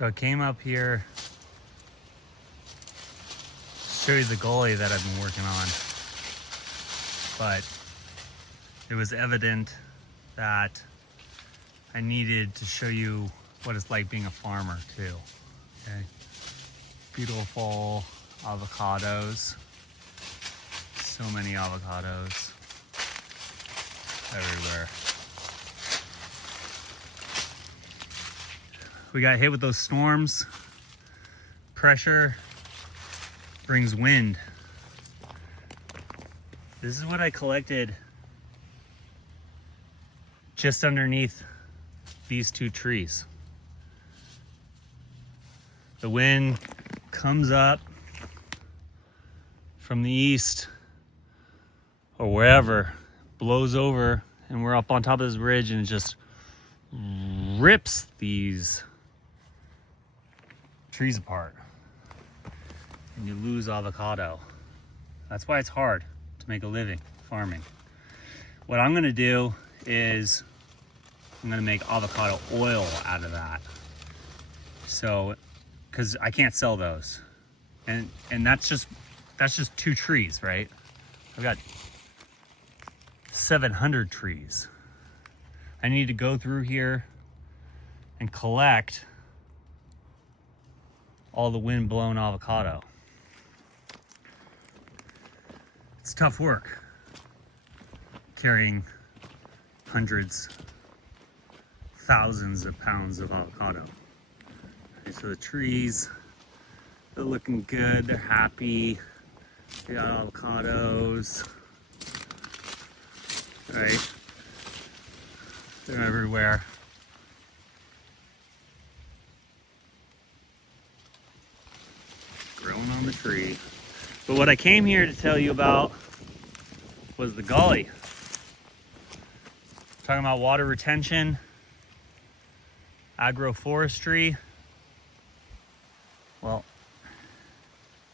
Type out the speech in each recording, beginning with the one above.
So I came up here to show you the gully that I've been working on, but it was evident that I needed to show you what it's like being a farmer too. Okay, beautiful avocados, so many avocados everywhere. We got hit with those storms. Pressure brings wind. This is what I collected just underneath these two trees. The wind comes up from the east or wherever, blows over, and we're up on top of this ridge, and it just rips these trees apart, and you lose avocado. That's why it's hard to make a living farming. What I'm gonna do is I'm gonna make avocado oil out of that. So, because I can't sell those, and that's just two trees, right? I've got 700 trees. I need to go through here and collect all the wind-blown avocado. It's tough work carrying hundreds, thousands of pounds of avocado. Okay, so the trees, they're looking good, they're happy. They got avocados, right? They're everywhere. Growing on the tree. But what I came here to tell you about was the gully. Talking about water retention, agroforestry. Well,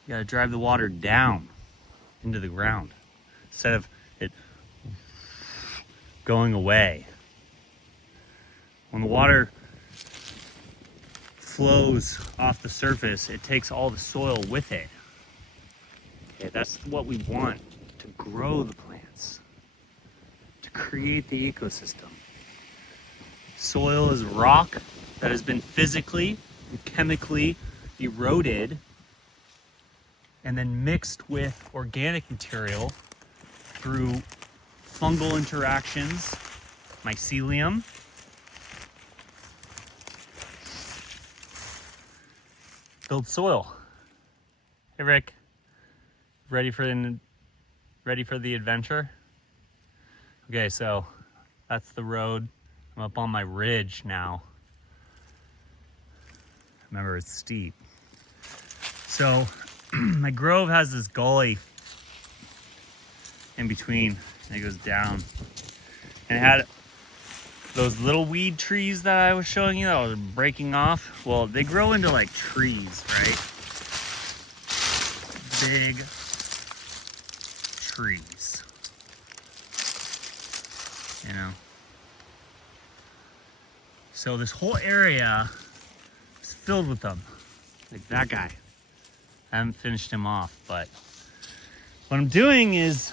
you gotta drive the water down into the ground instead of it going away. When the water flows off the surface, it takes all the soil with it. Okay, that's what we want to grow the plants, to create the ecosystem. Soil is rock that has been physically and chemically eroded and then mixed with organic material through fungal interactions, mycelium, build soil. Hey Rick, ready for the adventure? Okay, so that's the road. I'm up on my ridge now. Remember, it's steep. So my grove has this gully in between, and it goes down. And it had those little weed trees that I was showing you that I was breaking off. Well, they grow into like trees, right? Big trees, you know? So this whole area is filled with them, like that guy. I haven't finished him off, but what I'm doing is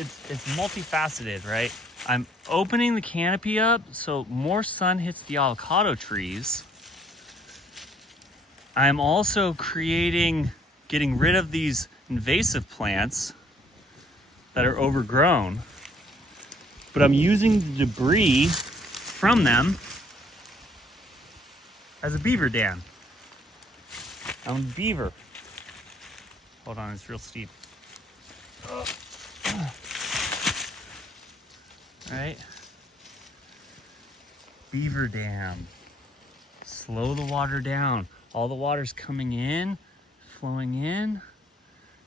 it's multifaceted, right? I'm opening the canopy up so more sun hits the avocado trees. I'm also getting rid of these invasive plants that are overgrown, but I'm using the debris from them as a beaver dam. I'm a beaver. Hold on, it's real steep. All right. Beaver dam. Slow the water down. All the water's coming in, flowing in,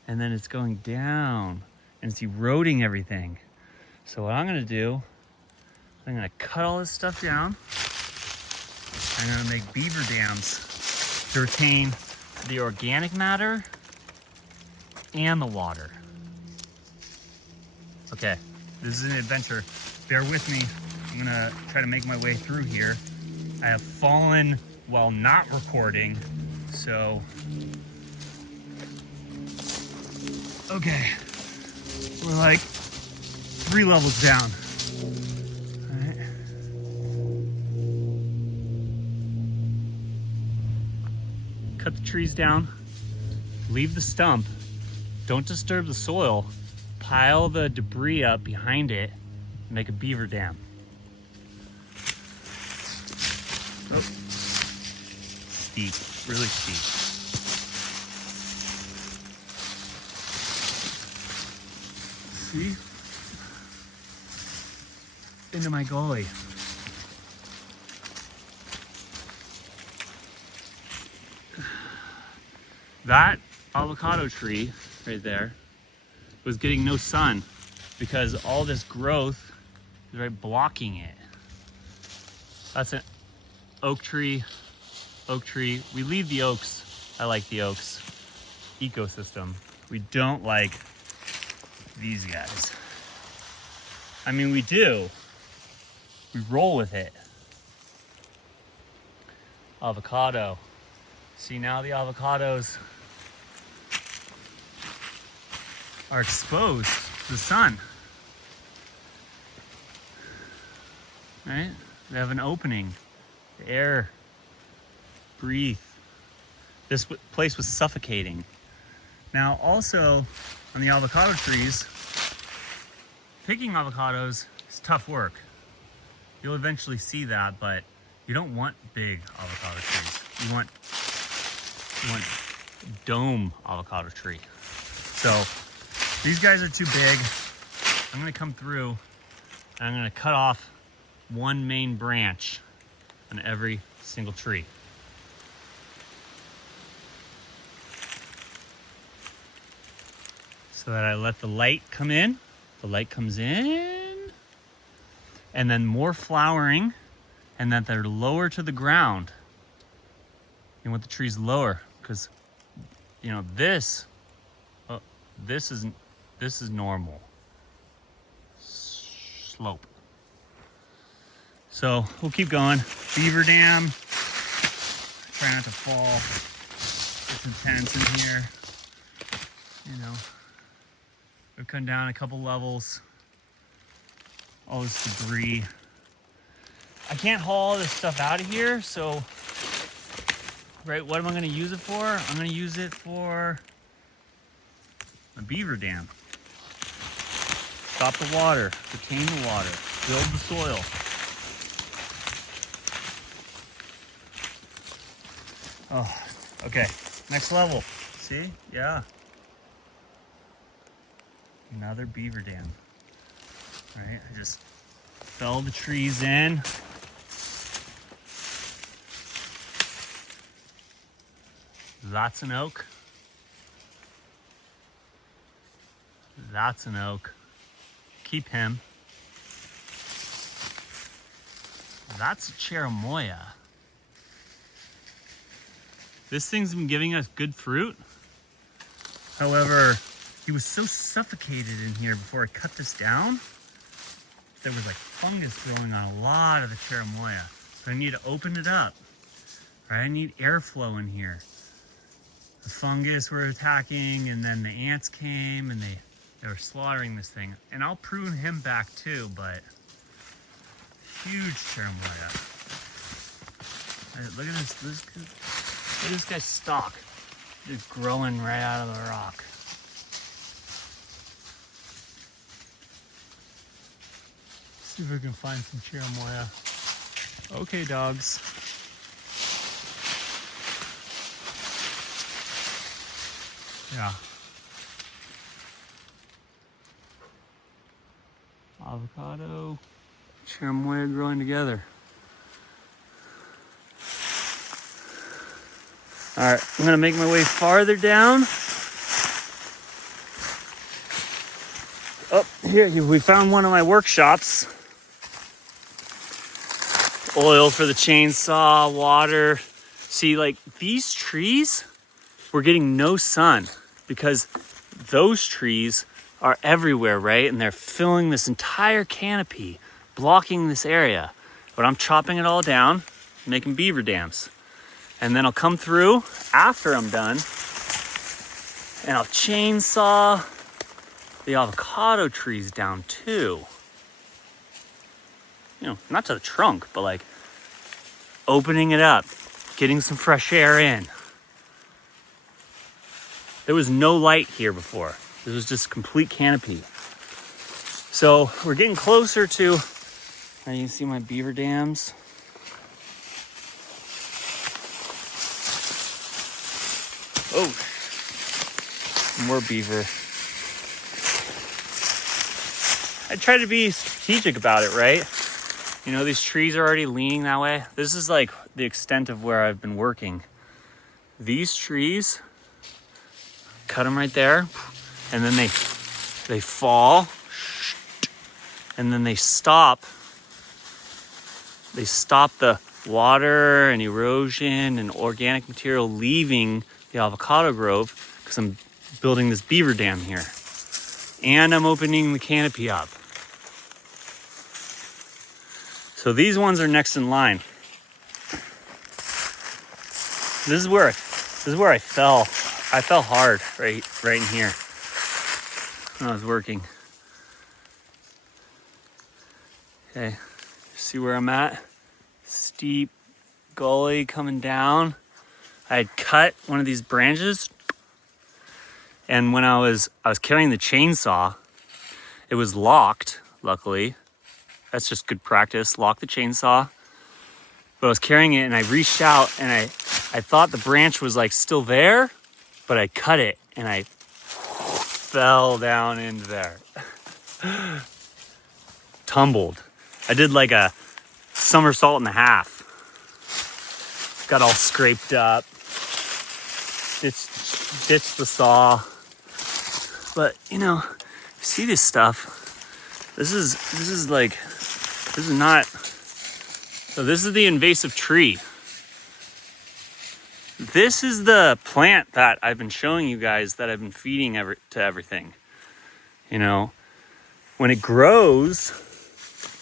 and then it's going down and it's eroding everything. So what I'm gonna do, I'm gonna cut all this stuff down. I'm gonna make beaver dams to retain the organic matter and the water. Okay, this is an adventure. Bear with me. I'm gonna try to make my way through here. I have fallen while not recording, so. Okay, we're like 3 levels down. All right. Cut the trees down, leave the stump, don't disturb the soil, pile the debris up behind it, and make a beaver dam. Oh, steep, really steep. See? Into my gully. That avocado tree right there was getting no sun because all this growth is right blocking it. That's an oak tree, oak tree. We leave the oaks. I like the oaks ecosystem. We don't like these guys. I mean, we do. We roll with it. Avocado. See, now the avocados are exposed to the sun. Right? They have an opening. The air. Breathe. This place was suffocating. Now, also on the avocado trees, picking avocados is tough work. You'll eventually see that, but you don't want big avocado trees. You want dome avocado tree. So these guys are too big. I'm gonna come through and I'm gonna cut off one main branch on every single tree. So that I let the light come in. The light comes in, and then more flowering, and that they're lower to the ground. You want the trees lower, because you know this is normal slope. So we'll keep going. Beaver Dam. Try not to fall. It's intense in here. You know, we've come down a couple levels. All this debris. I can't haul all this stuff out of here, so right, what am I going to use it for? I'm going to use it for a beaver dam. Stop the water, retain the water, build the soil. Oh, okay, next level. See? Yeah. Another beaver dam. All right, I just fell the trees in. That's an oak. That's an oak. Keep him. That's a cherimoya. This thing's been giving us good fruit. However, he was so suffocated in here before I cut this down. There was like fungus growing on a lot of the cherimoya. So I need to open it up. Right? I need airflow in here. The fungus were attacking, and then the ants came and they were slaughtering this thing. And I'll prune him back too, but huge cherimoya. Look at this. Look at this guy's stalk. Just growing right out of the rock. See if we can find some cherimoya. Okay, dogs. Yeah. Avocado, cherimoya growing together. All right, I'm gonna make my way farther down. Oh, here, we found one of my workshops. Oil for the chainsaw, water. See, like these trees, we're getting no sun because those trees are everywhere, right? And they're filling this entire canopy. blocking this area. But I'm chopping it all down, making beaver dams. And then I'll come through after I'm done and I'll chainsaw the avocado trees down too. You know, not to the trunk, but like opening it up, getting some fresh air in. There was no light here before. This was just complete canopy. So we're getting closer to, you can see my beaver dams. Oh, more beaver. I try to be strategic about it, right? You know, these trees are already leaning that way. This is like the extent of where I've been working. These trees, cut them right there, and then they fall, and then they stop the water and erosion and organic material leaving the avocado grove, because I'm building this beaver dam here. And I'm opening the canopy up. So these ones are next in line. This is where I fell. I fell hard right in here when I was working. Okay, see where I'm at? Steep gully coming down. I had cut one of these branches, and when I was carrying the chainsaw, it was locked, luckily. That's just good practice, lock the chainsaw. But I was carrying it and I reached out and I thought the branch was like still there, but I cut it and I fell down into there. Tumbled. I did like a somersault and a half. Got all scraped up. Ditched the saw. But you know, you see this stuff. This is not. So this is the invasive tree. This is the plant that I've been showing you guys that I've been feeding to everything. You know, when it grows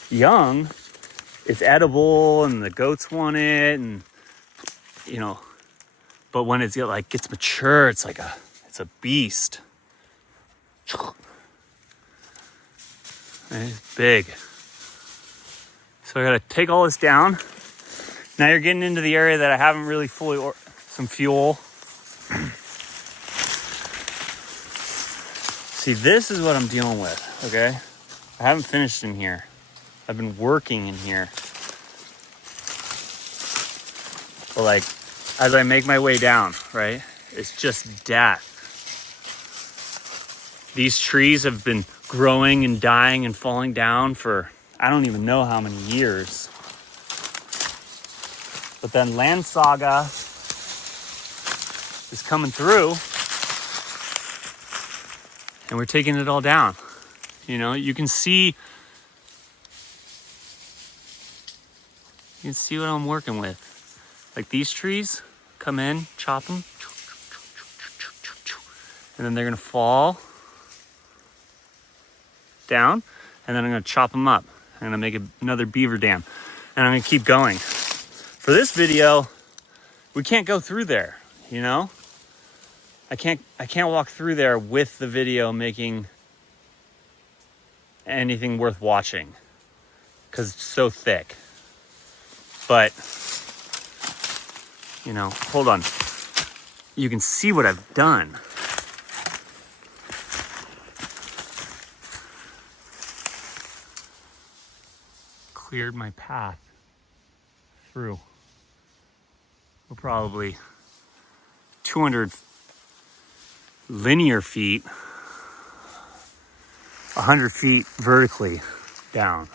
young, it's edible and the goats want it, and you know, but when it's gets mature, it's a beast. And it's big. So I gotta take all this down. Now you're getting into the area that I haven't really fully some fuel. See, this is what I'm dealing with, okay? I haven't finished in here. I've been working in here. But like, as I make my way down, right? It's just death. These trees have been growing and dying and falling down for I don't even know how many years. But then Land Saga is coming through and we're taking it all down. You know, you can see what I'm working with. Like these trees, come in, chop them, and then they're gonna fall down, and then I'm gonna chop them up. I'm gonna make another beaver dam, and I'm gonna keep going. For this video, we can't go through there, you know? I can't walk through there with the video making anything worth watching because it's so thick. But, you know, hold on. You can see what I've done. Cleared my path through. We're probably 200 linear feet, 100 feet vertically down.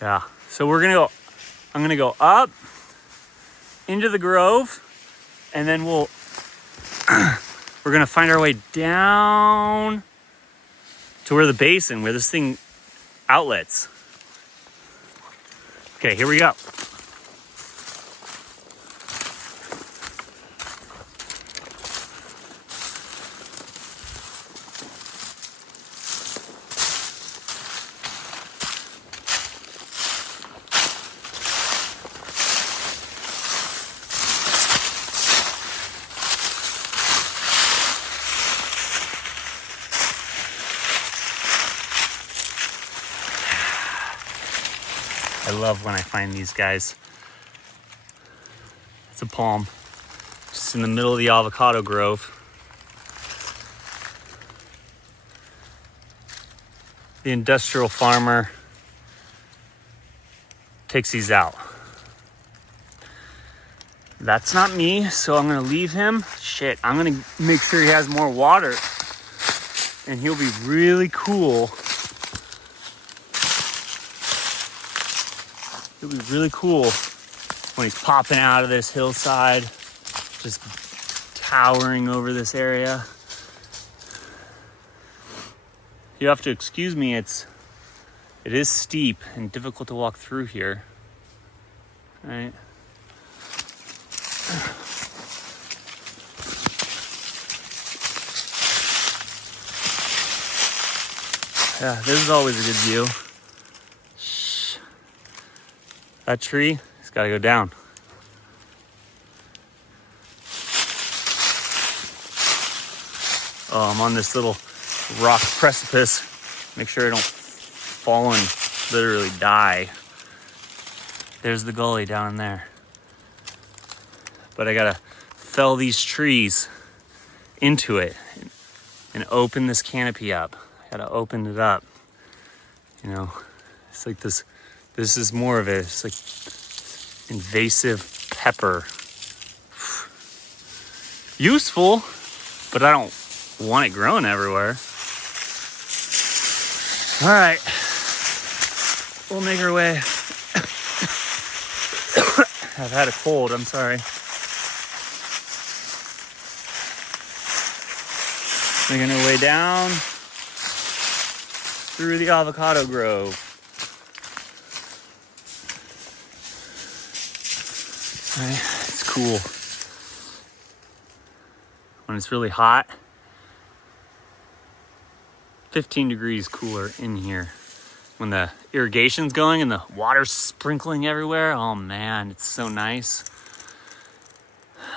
Yeah, so I'm gonna go up into the grove, and then we're gonna find our way down to where the basin, where this thing outlets. Okay, here we go. I love when I find these guys. It's a palm, just in the middle of the avocado grove. The industrial farmer takes these out. That's not me, so I'm gonna leave him. Shit, I'm gonna make sure he has more water, and he'll be really cool. He'll be really cool when he's popping out of this hillside, just towering over this area. You have to excuse me, it is steep and difficult to walk through here. All right. Yeah, this is always a good view. Shh. That tree has got to go down. Oh, I'm on this little rock precipice. Make sure I don't fall and literally die. There's the gully down in there. But I gotta fell these trees into it and open this canopy up. I gotta open it up. You know, it's like this is more of it. It's like invasive pepper. Useful, but I don't want it growing everywhere. All right, we'll make our way. I've had a cold, I'm sorry. Making our way down through the avocado grove. All right, it's cool. When it's really hot, 15 degrees cooler in here. When the irrigation's going and the water's sprinkling everywhere, oh man, it's so nice.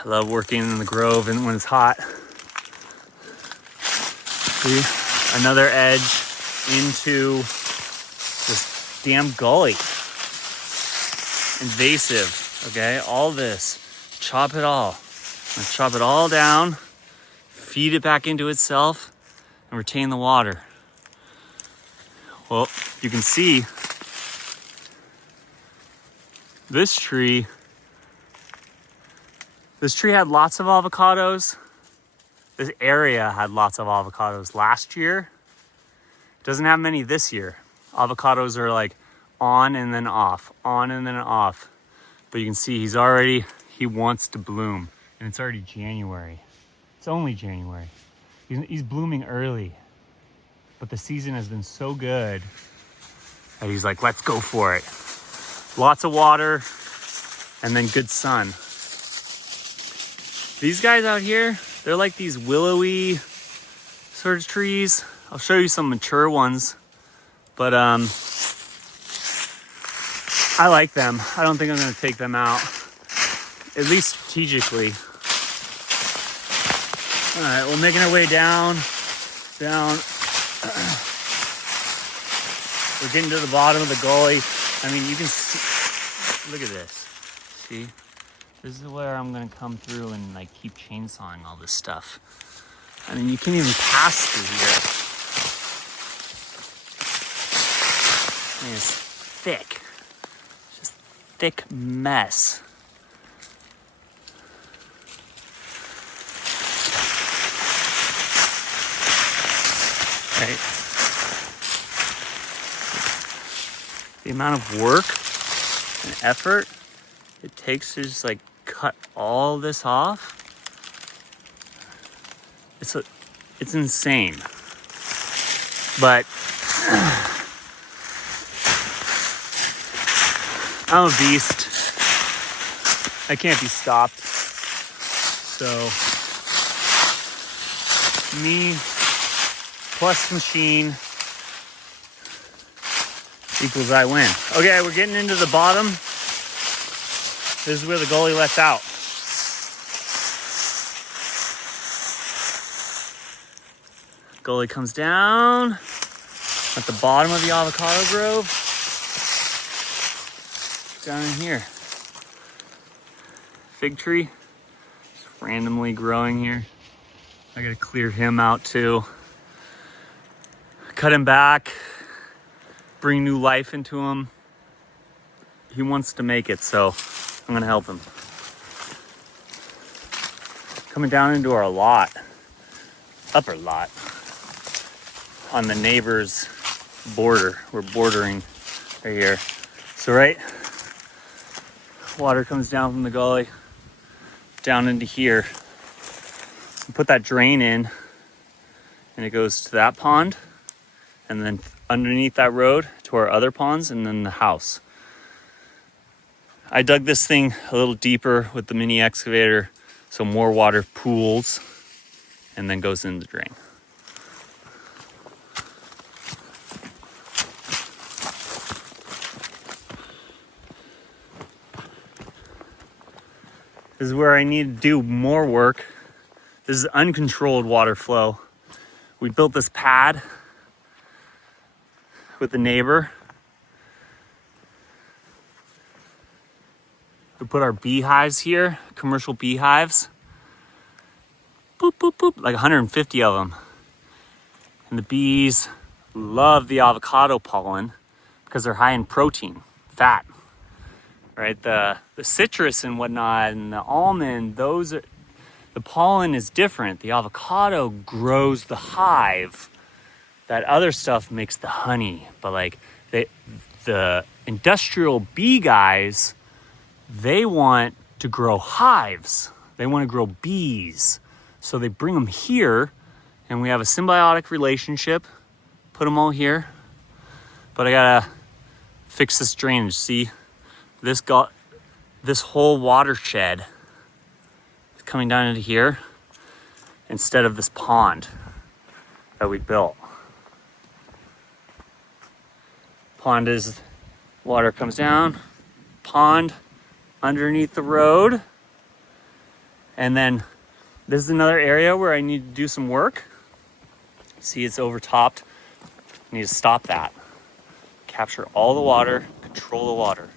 I love working in the grove and when it's hot. See, another edge into this damn gully. Invasive, okay? All this, chop it all. I'm gonna chop it all down, feed it back into itself, and retain the water. Well, you can see this tree had lots of avocados. This area had lots of avocados last year. It doesn't have many this year. Avocados are like on and then off, on and then off. But you can see he wants to bloom. And it's already January. It's only January. He's blooming early. But the season has been so good that he's like, let's go for it. Lots of water and then good sun. These guys out here, they're like these willowy sort of trees. I'll show you some mature ones, but I like them. I don't think I'm gonna take them out, at least strategically. All right, we're making our way down. We're getting to the bottom of the gully. I mean, you can see, look at this. See? This is where I'm gonna come through and like keep chainsawing all this stuff. I mean, you can't even pass through here. I mean, it's thick. It's just thick mess. Right? The amount of work and effort it takes to just like cut all this off. It's insane. But I'm a beast. I can't be stopped. So me plus machine equals I win. Okay, we're getting into the bottom. This is where the gully lets out. Gully comes down at the bottom of the avocado grove. down in here. Fig tree, just randomly growing here. I gotta clear him out too. Cut him back, bring new life into him. He wants to make it, so I'm gonna help him. Coming down into our lot, upper lot, on the neighbor's border. We're bordering right here. So right, water comes down from the gully down into here. We put that drain in and it goes to that pond and then underneath that road to our other ponds and then the house. I dug this thing a little deeper with the mini excavator so more water pools and then goes in the drain. This is where I need to do more work. This is uncontrolled water flow. We built this pad with the neighbor. We put our beehives here, commercial beehives. Boop, boop, boop, like 150 of them. And the bees love the avocado pollen because they're high in protein, fat, right? The citrus and whatnot and the almond, those are, the pollen is different. The avocado grows the hive. That other stuff makes the honey. But like the industrial bee guys, they want to grow hives. They want to grow bees. So they bring them here and we have a symbiotic relationship. Put them all here. But I gotta fix this drainage. See, this whole watershed is coming down into here instead of this pond that we built. Pond is, water comes down, pond underneath the road. And then this is another area where I need to do some work. See, it's overtopped. I need to stop that. Capture all the water, control the water.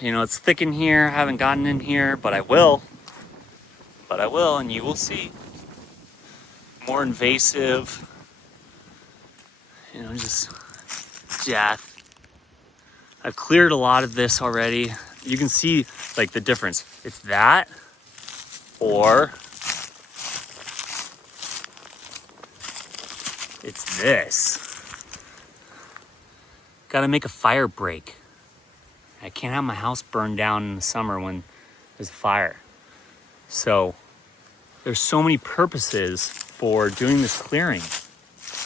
You know, it's thick in here. I haven't gotten in here, but I will. And you will see. More invasive. You know, just death. I've cleared a lot of this already. You can see like the difference. It's that or it's this. Gotta make a fire break. I can't have my house burned down in the summer when there's a fire. So there's so many purposes for doing this clearing.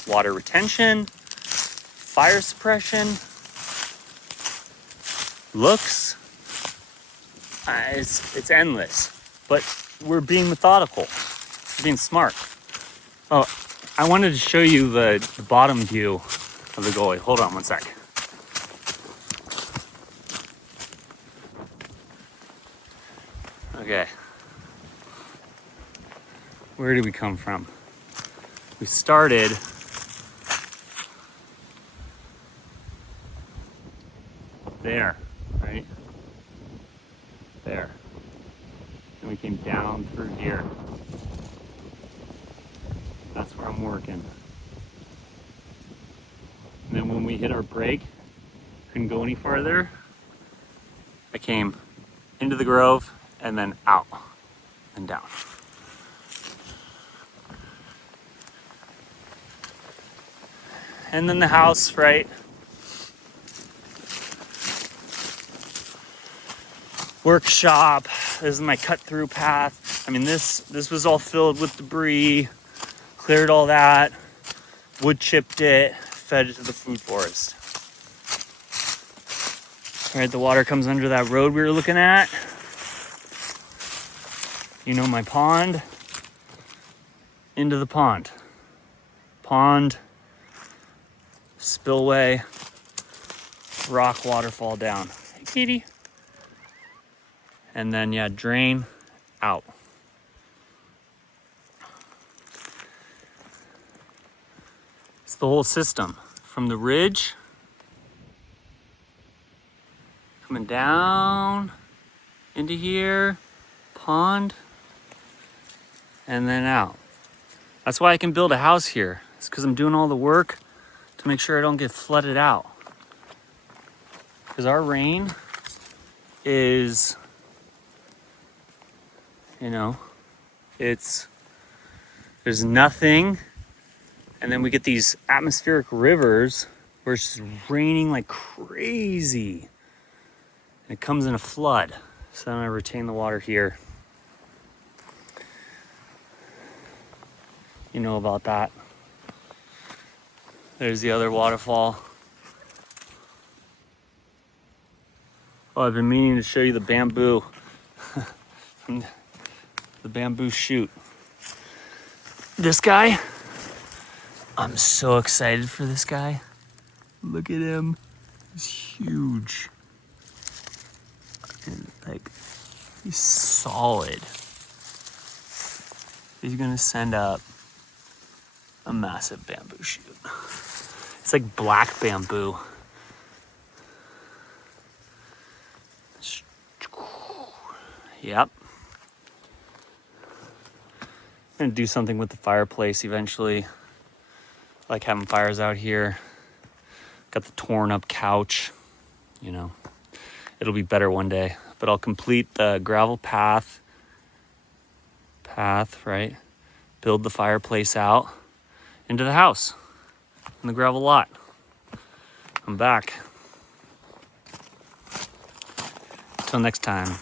Water retention, fire suppression, looks. It's endless, but we're being methodical, we're being smart. Oh, I wanted to show you the bottom view of the gully. Hold on one sec. Okay. Where did we come from? We started there, right? There. And we came down through here. That's where I'm working. And then when we hit our break, couldn't go any farther. I came into the grove and then out and down. And then the house, right? Workshop. This is my cut through path. I mean, this was all filled with debris. Cleared all that. Wood chipped it. Fed it to the food forest. All right, the water comes under that road we were looking at. You know, my pond. Into the pond. Pond. Spillway. Rock waterfall down. Hey, kitty. And then, yeah, drain out. It's the whole system. From the ridge Going down into here, pond, and then out. That's why I can build a house here. It's because I'm doing all the work to make sure I don't get flooded out. Because our rain is, you know, there's nothing, and then we get these atmospheric rivers where it's just raining like crazy. And it comes in a flood. So then I retain the water here. You know about that. There's the other waterfall. Oh, I've been meaning to show you the bamboo. The bamboo shoot. This guy, I'm so excited for this guy. Look at him. He's huge. And like, he's solid. He's gonna send up a massive bamboo shoot. It's like black bamboo. Yep. I'm gonna do something with the fireplace eventually. I like having fires out here. Got the torn up couch, you know. It'll be better one day, but I'll complete the gravel path, right? Build the fireplace out into the house in the gravel lot. I'm back. Till next time.